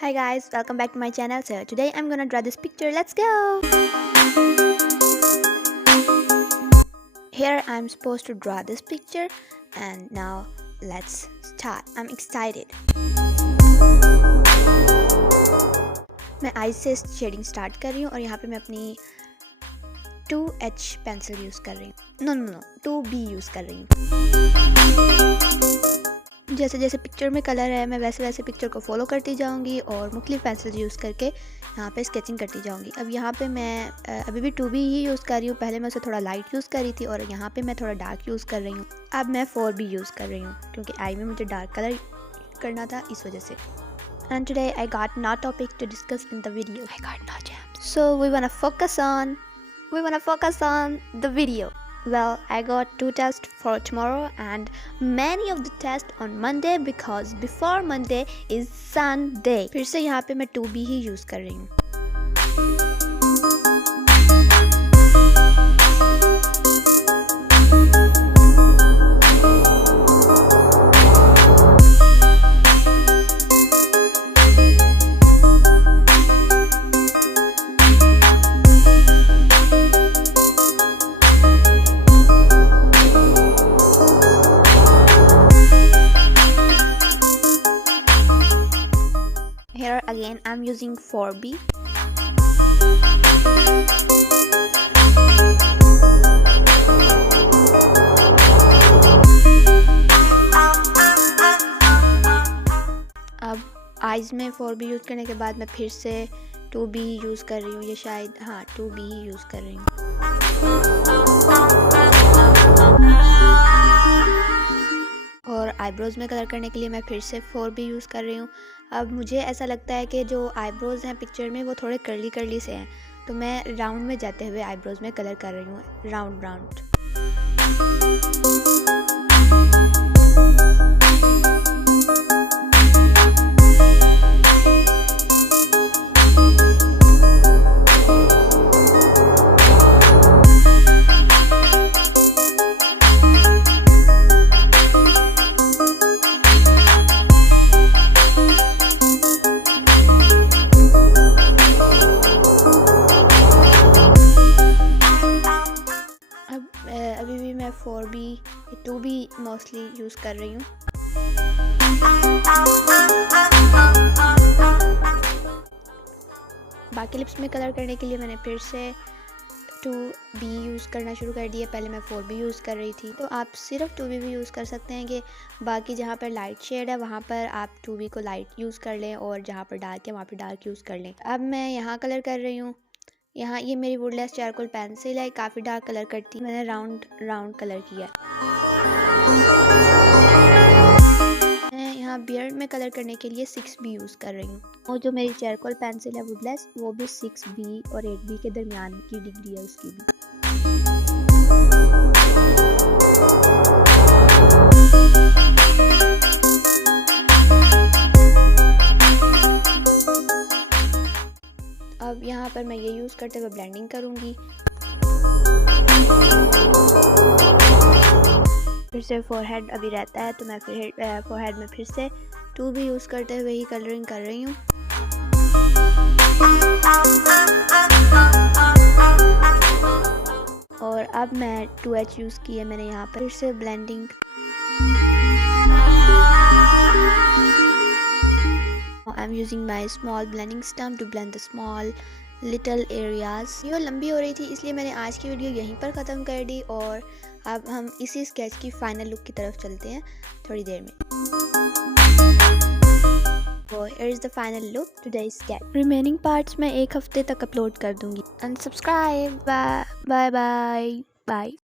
Hi guys, welcome back to my channel. So today I'm gonna draw this picture. Let's go! Here I'm supposed to draw this picture and now let's start. I'm excited. मैं आई से shading start कर रही हूँ और यहाँ पे मैं अपनी 2H पेंसिल यूज़ कर रही हूँ। नो 2B यूज़ कर रही हूँ। जैसे जैसे पिक्चर में कलर है मैं वैसे वैसे पिक्चर को फॉलो करती जाऊंगी और मुख्तलिफ पेंसिल यूज़ करके यहाँ पे स्केचिंग करती जाऊंगी। अब यहाँ पे मैं अभी भी 2B ही यूज़ कर रही हूँ। पहले मैं उसे थोड़ा लाइट यूज़ कर रही थी और यहाँ पे मैं थोड़ा डार्क यूज़ कर रही हूँ। अब मैं 4B यूज़ कर रही हूँ क्योंकि आई में मुझे डार्क कलर करना था इस वजह से। And today I got no topic to discuss in the video. I got no jams. So we wanna focus on the video. Well, I got 2 tests for tomorrow and many of the tests on Monday because before Monday is Sunday. फिर से यहाँ पे मैं 2B ही use कर रही हूँ। Here again I'm using 4B. अब eyes में 4B यूज़ करने के बाद मैं फिर से 2B यूज़ कर रही हूँ। ये शायद 2B ही यूज़ कर रही हूँ। और आईब्रोज़ में कलर करने के लिए मैं फिर से 4B यूज़ कर रही हूँ। अब मुझे ऐसा लगता है कि जो आईब्रोज़ हैं पिक्चर में वो थोड़े कर्ली से हैं, तो मैं राउंड में जाते हुए आईब्रोज़ में कलर कर रही हूँ, राउंड। अभी भी मैं 4B 2B मोस्टली यूज़ कर रही हूँ। बाकी लिप्स में कलर करने के लिए मैंने फिर से 2B यूज़ करना शुरू कर दिया। पहले मैं 4B यूज़ कर रही थी, तो आप सिर्फ 2B भी यूज़ कर सकते हैं कि बाकी जहाँ पर लाइट शेड है वहाँ पर आप 2B को लाइट यूज़ कर लें और जहाँ पर डार्क है वहाँ पर डार्क यूज़ कर लें। अब मैं यहाँ कलर कर रही हूँ। यहाँ ये मेरी वुडलेस चारकोल पेंसिल है, काफ़ी डार्क कलर करती है। मैंने राउंड कलर किया। मैं यहाँ बियर्ड में कलर करने के लिए 6B यूज़ कर रही हूँ। और जो मेरी चारकोल पेंसिल है वुडलेस वो भी 6B और 8B के दरमियान की डिग्री है उसकी भी। अब यहाँ पर मैं ये यूज़ करते हुए ब्लेंडिंग करूँगी। फिर से फोरहेड अभी रहता है तो मैं फिर फोरहेड में फिर से 2B यूज़ करते हुए ही कलरिंग कर रही हूँ। और अब मैं 2H यूज़ की है मैंने यहाँ पर। फिर से blending. I'm using my small blending stump to blend the small little areas. Video लंबी हो रही थी इसलिए मैंने आज की वीडियो यहीं पर ख़त्म कर दी और अब हम इसी स्केच की फाइनल लुक की तरफ चलते हैं थोड़ी देर में। So here is the final look today's sketch. Remaining parts मैं एक हफ्ते तक अपलोड कर दूँगी। And subscribe. Bye.